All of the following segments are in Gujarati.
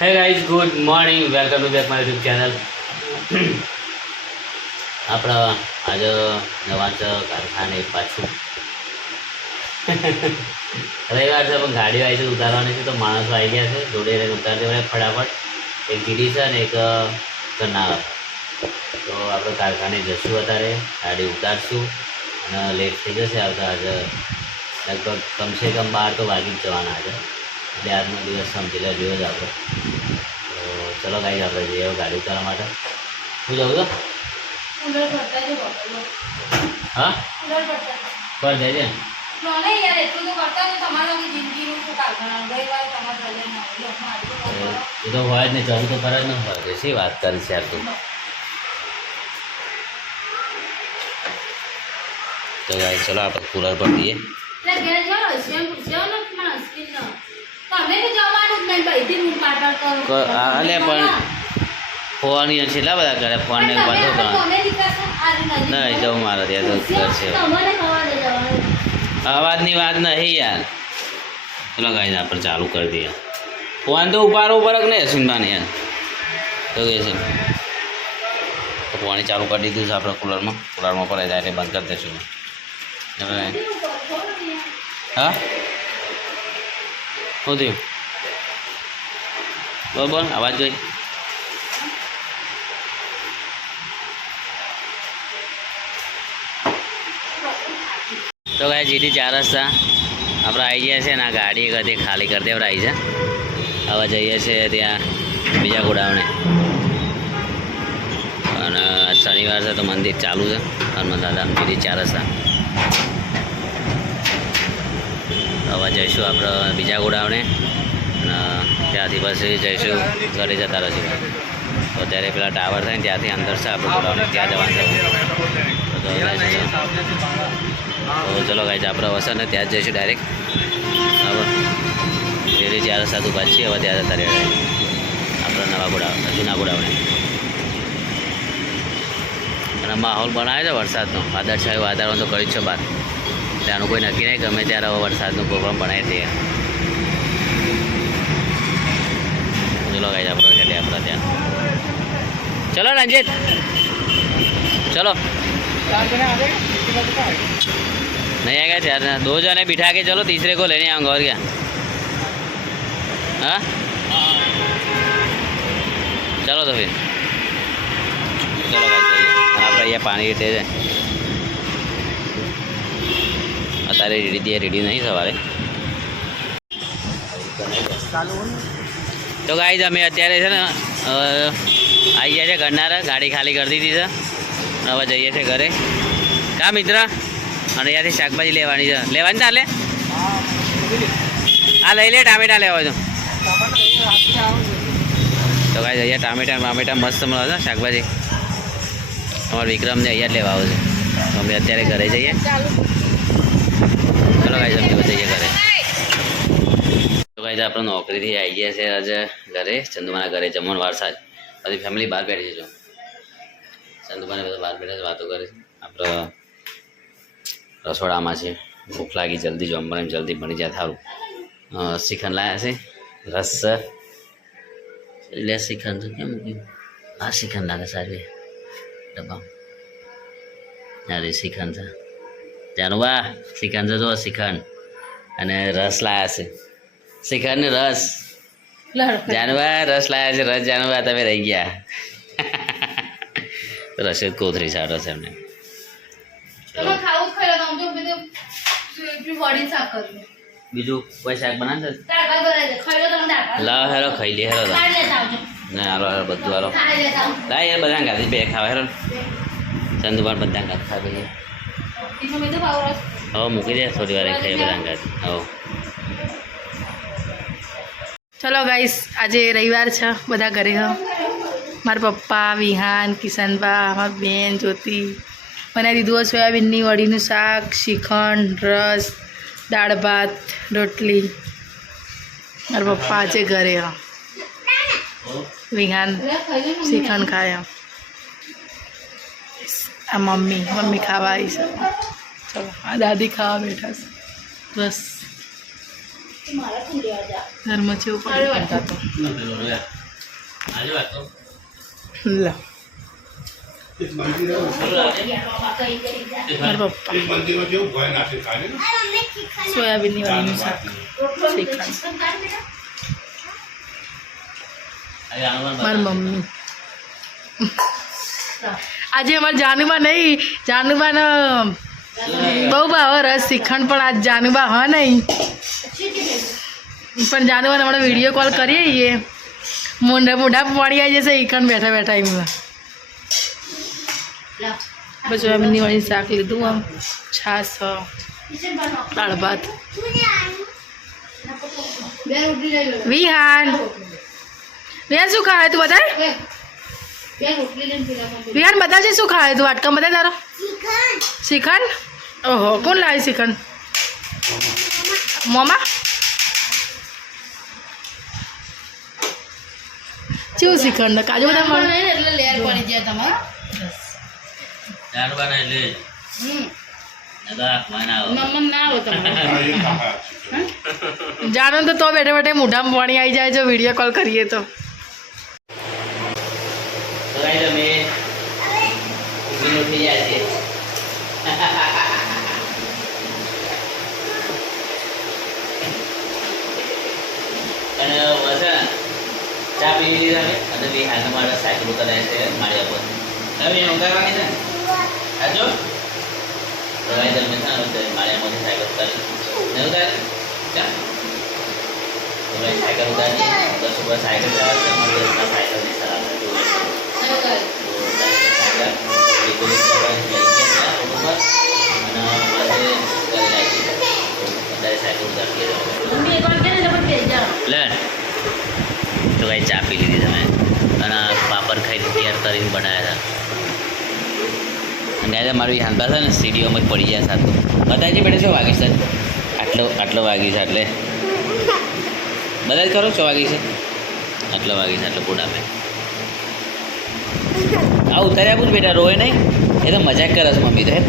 Hey guys, good morning, welcome to back my YouTube channel. આપણે આજે નવા કારખાને પાછું રવિવાર છે પણ ગાડીઓ આવી છે ઉતારવાની છે, તો માણસો આવી ગયા છે. જોડે રહીને ઉતારી દેવાય ફટાફટ. એક જીડી છે અને એક ગન્ના. તો આપણે કારખાને જશું, અત્યારે ગાડી ઉતારશું અને લેટ થઈ જશે આવતા. આજે લગભગ કમસે કમ 12 તો વાગી જ જવાના આજે, એટલે આજનો દિવસ સમજી લે રહ્યો જ આપણે. તો ચલો ગાઈઝ, આપણે જઈએ ગાડી ઉતારવા માટે. શું જાઉં છો? હા, પર જાય છે. એ તો હોય જ ને, જવું તો કરે જ ન હોય. શી વાત કરી છે યાર તું. તો ગાઈઝ ચલો આપણે કુલર પર દઈએ. અલે પણ ફોન કેટલા બધા કરે, ફોન ને વાતો નહીં જવું મારે ત્યાં તો ઘર છે. અવાજની વાત નહીં યાર. ચલો ગાઈઝ આપણે ચાલુ કરી દઈએ. ફોન તો ઉપાડો ઉપર જ નહીં સુનવાને યાર. તો કે છે તો પાણી ચાલુ કરી દીધું છે આપણે કુલરમાં પર એટલે બંધ કરી દઈશું. હા, શું થયું? બોલ અવાજ જોઈ. તો ગાય જીડી 4 રસ્તા આપણે આવી ગયા છે ને આ ગાડી કદી ખાલી કરી દેવડાવી છે. હવે જઈએ છીએ ત્યાં બીજા ગોડાઉને. અને શનિવાર છે તો મંદિર ચાલુ છે હનુમાન દાદા જીડી 4 રસ્તા. હવે જઈશું આપણે બીજા ગોડાઉને અને ત્યાંથી પછી જઈશું ઘરે જતા રહીશું. તો અત્યારે પેલા ટાવર થાય ને ત્યાંથી અંદર છે આપણે ગોડાઉને, ત્યાં જવાનું છે. તો ચલો ગાઈઝ આપણે વસન ને ત્યાં જ જઈશું ડાયરેક્ટ. બરાબર, ડેરી 4 રસ્તા ઉભા છીએ. હવે ત્યાં જતા રહે આપણે નવા ગોડાઉન, જૂના ગોડાઉને. અને માહોલ બનાવે છે વરસાદનો. વાદળછાયું વાતાવરણ તો કરી જ છે બાદ. ત્યાંનું કોઈ નક્કી નહીં, ગમે ત્યારે હવે વરસાદનો પ્રોગ્રામ બનાવી દઈએ. ચલો ગાઈઝ આપણે હેડે આપણા ત્યાં. ચલો રંજીત, चलो नहीं आएगा यार, 2 जने बिठा के चलो, तीसरे को लेने आऊँगा और क्या. हाँ चलो तो फिर चलो भाई. आप અહીંયા પાણી રીતે છે અત્યારે રેડી નહીં સવારે. તો ગાઈઝ અમે અત્યારે છે ને આવી ગયા છે ઘરનારા. ગાડી ખાલી કરી દીધી છે. હવે જઈએ છીએ ઘરે. કા મિત્ર? અને અહીંયાથી શાકભાજી લેવાની છે. લેવાની ના લે? આ લઈ લે. ટામેટા લેવા તો ગાઈઝ અહીંયા ટામેટા મસ્ત મળે છે શાકભાજી. અમારા વિક્રમને અહીંયા જ લેવા આવે છે. તો અમે અત્યારે ઘરે જઈએ. ચલો ગાઈઝ અમે જઈએ ઘરે. તો ગાઈઝ આપણે નોકરીથી આવી ગયા છે આજે ઘરે. ચંદુમાના ઘરે જમણવાર સાજ. બધી ફેમિલી બહાર બેઠી છે. ચંદુમાને બધા બહાર બેઠા વાતો કરે છે. આપણે રસોડામાં છે. ભૂખ લાગી, જલ્દી જમવાનું જલ્દી બની જાય સારું. શ્રીખંડ લાવ્યા છે, રસ લે. શ્રીખંડ કેમ મૂક્યું? આ શ્રીખંડ લાગે સારી ડબ્બા. અરે શ્રીખંડ છે ત્યાંનું. વાહ, શ્રીખંડ છે. જો શ્રીખંડ અને રસ લાવ્યા છે. શ્રીખંડ ને રસ. જાનવા રસ લાવ્યા છે. રસ જાનવા તમે રહી ગયા. રસદ કોથરી સારો છે એમને. બીજું કોઈ શાક બનાવે છે? લાવ હેરો ખાઈ લે. હેરો ના હાલો હાલો બધું હાલો. લાય યાર બધા ગાધી બે ખાવા. હેરો ચંદુભાઈ બધા ગાધ ખાઈ. હવે મૂકી દે થોડી વાર ખાઈ બધા ગાધી. હવે ચલો ગાઈસ, આજે રવિવાર છે, બધા ઘરે હ. મારા પપ્પા, વિહાન, કિશનબા, મારી બેન જ્યોતિ બનાવી દીધું સોયાબીનની વડીનું શાક, શ્રીખંડ, રસ, દાળ ભાત, રોટલી. મારા પપ્પા આજે ઘરે હ. વિહાન શ્રીખંડ ખાય. આ મમ્મી ખાવા આવી છે. ચલો આ દાદી ખાવા બેઠા છે. બસ ઘરમાં જેવું પડે તો આજે વાત તો લા મારા પપ્પા સોયાબીનની વાળીનું શાક શ્રીખંડ મારી મમ્મી આજે અમારે જાનુબા નહીં જાનુબાનો બહુ ભાવ રસ શ્રીખંડ પણ આજ જાનુબા હા નહીં પણ જાનુબાને હમણાં વિડીયો કોલ કરીએ એ મોઢા પાણી આવી જશે શ્રીખંડ બેઠા બેઠા એમાં બસ સોયાબીનની વાળી શાક લીધું આમ છાશ દાળ ભાત વિહાન વિહાન શું ખાય તું બતાય વિહાન બધા છે શું ખાય તું વાટકા બતાય તારો શ્રીખંડ ઓહો કોણ લાવે શ્રીખંડ મોમા કેવું શ્રીખંડ કાજુ બધા મળે એટલે લેર પડી જાય તમારે જાનવાના એટલે જાણો તો બેઠે બેઠે મોઢામાં પાણી આવી જાય જો વિડીયો કોલ કરીએ તો અમે ઉઠી જાય છે અને વસા ચા પી લીધી અમે અને બી હાલ મારા સાયકલ ઉતરાય છે મારી ઉપર તમે ઊંઘાવાની છે આજો તો ગાઈસ અમે માળિયામાંથી સાયકલ ઉતારી ને ઉતારી ચા તો મેં સાયકલ ઉતારી 10 ઉપર સાયકલ ચલાવે છે મારે સાયકલ ની સલાહ તો કઈ ચા પી લીધી તમે અને પાપડ ખાઈ તૈયાર કરીને બનાવ્યા હતા અને મારું હાંધા છે ને સીડીઓમાં જ પડી જાય સાતું બધા જ બેઠે શું વાગી છે આટલો વાગી છે એટલે બધા જ ખરો છો વાગી છે આટલો વાગી છે આટલો પૂડા મેં આ ઉતાર્યા પૂછ બેટા રોય નહીં એ તો મજાક કરે છે મમ્મી તો હે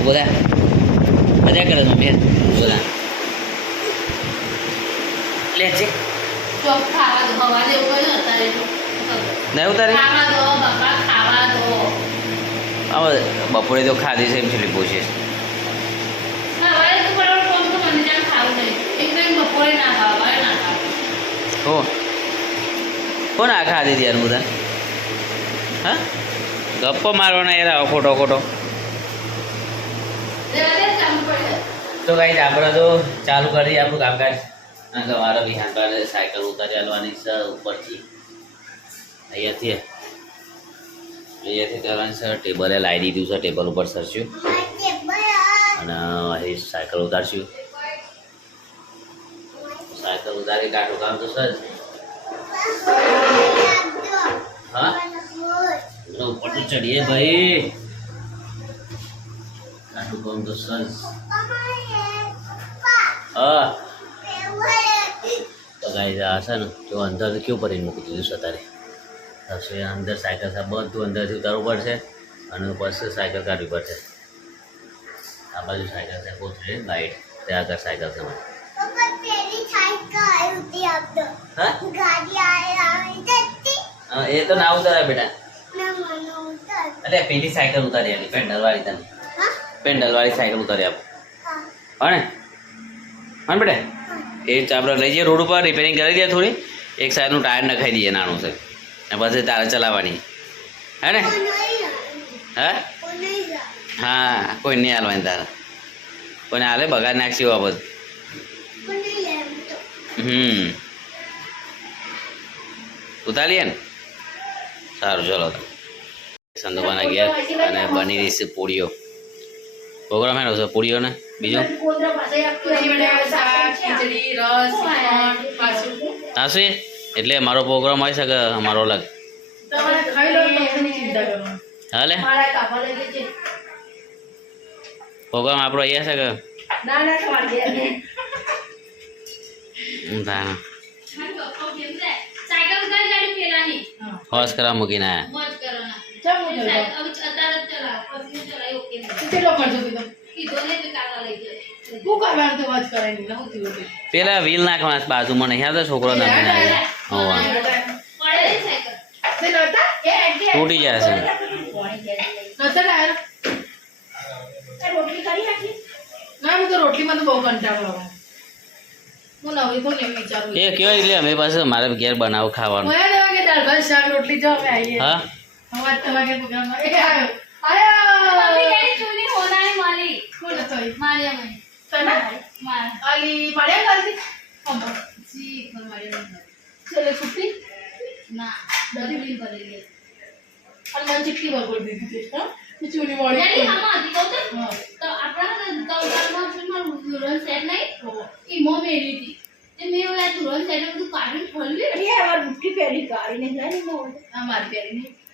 બધા મજાક કરે છે મમ્મી બધા લે છે નહીં ઉતારે હવે બપોરે તો ખાધી છે એમ છેલ્લી પૂછીશ કોણ આ ખાધી હતી યાર બધા હા ગપ્પો મારવાના યાર આવો ખોટો ખોટો તો ગાઈસ આપણે તો ચાલુ કરી આપણું કામકાજ અને મારા વિહાન પાસે સાયકલ ઉતારી હાલવાની છે ઉપરથી અહીંયાથી કરવાની છે ટેબલે લાવી દીધું છે ટેબલ ઉપર સરશું અને અહીં સાયકલ ઉતારશું સાયકલ ઉતારી કાઢું કામ તો સર હા ઉપર તો ચડીએ ભાઈ કાઢું કામ તો સર હા તો ગાઈસ આ છે ને જો અંદર કેવું કરીને મૂકી દીધું છે તારે પછી અંદર સાયકલ છે બધું અંદરથી ઉતારવું પડશે અને પછી સાયકલ કાઢવી પડશે આ બાજુ સાયકલ છે કોથળી લાઈટ ત્યાં આગળ સાયકલ છે હા એ તો ના ઉતારે બેટા એટલે પેલી સાયકલ ઉતારી આપી પેન્ડલ વાળી તને પેન્ડલ વાળી સાયકલ ઉતારી આપો હા બેટા એ આપણે લઈ જઈએ રોડ ઉપર રિપેરિંગ કરી દઈએ થોડી એક સાઈડનું ટાયર નખાઈ દઈએ નાનું છે ને પછી તારે ચલાવવાની હે ને હા હા કોઈ નહીં હાલવાની તારે કોઈને હાલે બગાડ નાખશે બાબત ઉતારીએ ને સારું ચલો સંદોબાના ગયા અને બની રહી છે પૂરીઓ પ્રોગ્રામ એનો છે પૂરીઓ ને બીજું હાશે એટલે મારો પ્રોગ્રામ આવી શકે અમારો અલગ હાલે પ્રોગ્રામ આપણો અહીંયા છે કે હોશ કરા મૂકીને શું કરવાનું તો વાત કરાય નહીં હું થયું પેલા વ્હીલ નાખવાના બાજુમાં નહીં આવતો છોકરો નાખીને આવ્યો હોવા તૂટી જશે ના હું તો રોટલીમાં તો બહુ કંટાળો આવે હું નવી તો નહીં વિચારું એ કયો એટલે અમે પાસે મારે ઘેર બનાવું ખાવાનું મને તો કે દાળ ભાત શાક રોટલી જો અમે આવીએ હા હવા તમારે પ્રોગ્રામમાં એ આયો કોણ હતો એ? તને? અલી પાડ્યા કરતી અમ્મા ચલે છુટ્ટી અને મને ચીટકી બગોળ દીધી છે હા ચૂની વાળી હા આ મારી પહેરી નહીં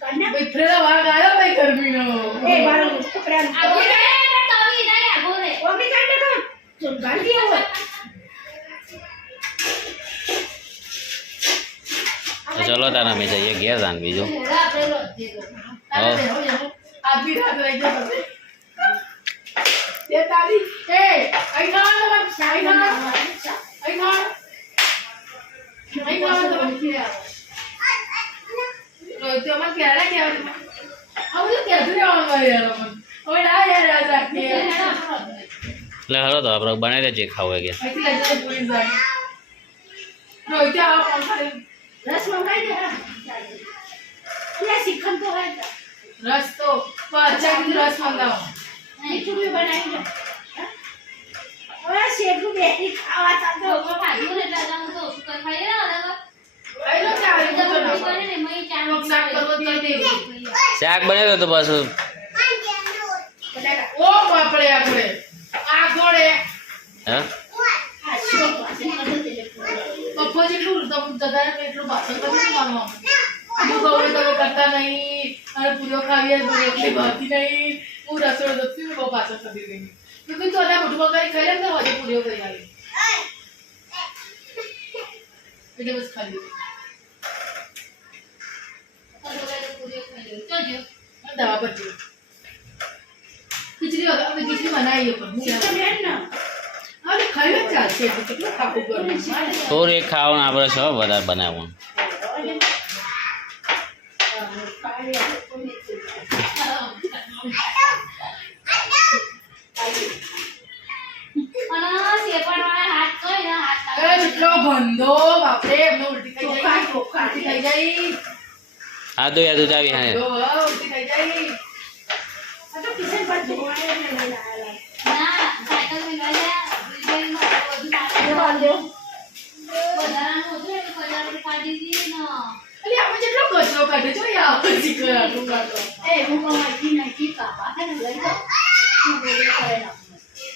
ભાઈ ફ્રેડા વાગ આવ્યો ભાઈ ગરમીનો તો ચલો તારે અમે જઈએ ઘેર જાણ બીજું આધી રાત રહી ગયો એ તારી એ અહીં ખાવાનું તમારે અહીં ખાવાનું રોજ અમારે ક્યારે કહેવાનું હવે તો કહેતું રહેવાનું યાર હવે ના યાર યાદ રાખીએ એટલે હરો તો આપણે બનાવી દે જે ખાવું હોય કે અહીંથી લઈ જશે પોલીસ ગાડી રોજ આવો પંખાડી રસ મંગાઈ દે શીખન તો હોય રસ તો અચ્છા કીધું રસ મંગાવો ખીચડી બનાવી દે હવે શેકું બેઠી ખાવા ચાલતો ખાઈ લો શાક બનાવ્યો તો પાછું ઓ બાપડે આપણે આ ગોળે હા પપ્પા જેટલું જગાડે એટલું પાછળ કરી મારવા હું કહું તમે કરતા નહીં અને પૂરો ખાવીએ રોટલી ભાતી નહીં હું રસોઈ દઉં બહુ પાછળ કરી દઈ તું કીધું તો મોટું બગાડી ખાઈ લે ને હજુ પૂરીઓ કરી આવી એટલે બસ ખાલી દવા પર ખીચડી અમે ખીચડી બનાવીએ પણ હવે ખાઈ જ ચાલશે કેટલું ખાવું ગરમ થોડું એક ખાવાનું આપણે છે વધારે બનાવવાનું કેટલો ગંદો બાપરે એમને ઉલટી થઈ જાય ઉલટી થઈ જાય હા તો યાદ ઉતાવી હા ઉલટી થઈ જાય આ તો કિચન પર ધોવાય ને લઈ અલી આપણે જેટલો કચરો કાઢે છો યાર પછી કરાતું કાઢો એ હું માઈકી નાખી કાપા હે ને લઈ જાઓ હું બોલે કરે ના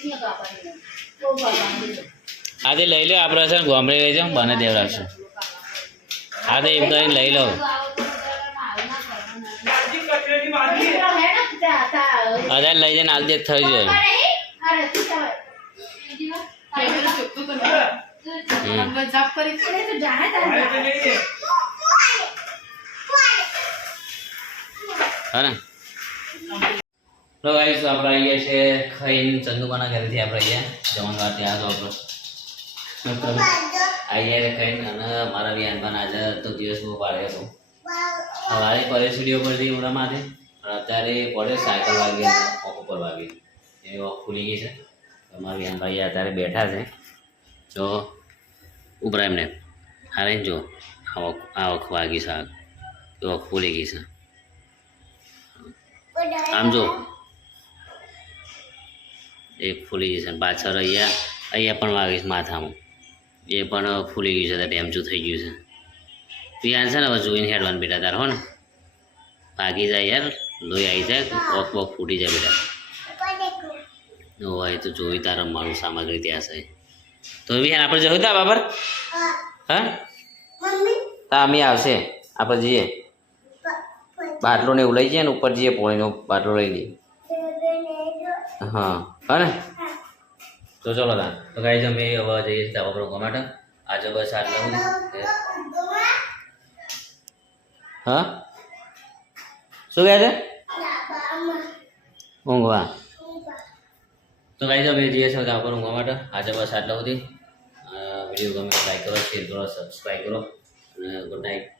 ની કાપા ને તો બાબા આજે લઈ લો આપણે છે ને ગામડે લઈ જાઓ બને દેવડાવશું હા તો એમ કરીને લઈ લો અત્યારે લઈ જઈને આલ દે થઈ જાય હા ને તો ગાઈસ આપણે આવીએ છીએ ખાઈને ચંદુબાના ઘરેથી આપણે અહીંયા જમણવાર ત્યાં તો આપણો આવીએ ખાઈને અને મારા બી આનબાન આજે તો દિવસ બહુ પાડ્યો હતો સવારે પડે સ્ટુડિયો પરથી ઉમરામાંથી અને અત્યારે પડે સાયકલ વાગી ઓખ ઉપર વાગી એની ઓખ ખુલી ગઈ છે અમારા વિહાનભાઈ અત્યારે બેઠા છે જો ઉભરા એમને હારે જો આ ઓખ વાગી છે એ ઓખ ખુલી ગઈ છે આમ જો એક ફૂલી ગઈ છે પાછળ અહીંયા પણ વાગીશ માથામાં એ પણ ફૂલી ગયું છે તો ડેમચું થઈ ગયું છે ત્યાં છે ને હવે જોઈને હેડવાનું બેટા તાર હો ને ભાગી જાય યાર લોહી આવી જાય ઓક બોક ફૂટી જાય બેટા હોય તો જોઈ તાર રમવાનું સામગ્રી ત્યાં છે તો વિહાન આપણે જવું તા બાબર હા તા અમે આવશે આપણે જઈએ બાટલો ને એવું લઈ જઈએ ને ઉપર જઈએ પોણીનો બાટલો લઈ લઈએ હા હા ને તો ચલો તા તો ગાઈઝ અમે હવે જઈએ છીએ ધાબા પર ઊંઘવા માટે આજે બસ આટલા બધું હા શું કહે છે ઊંઘવા તો ગાઈઝ અમે જઈએ છીએ ધાબા પર ઊંઘવા માટે. આજે બસ આટલા સુધી. વિડીયો ગમે લાઈક કરો, શેર કરો, સબસ્ક્રાઈબ કરો અને ગુડ નાઇટ.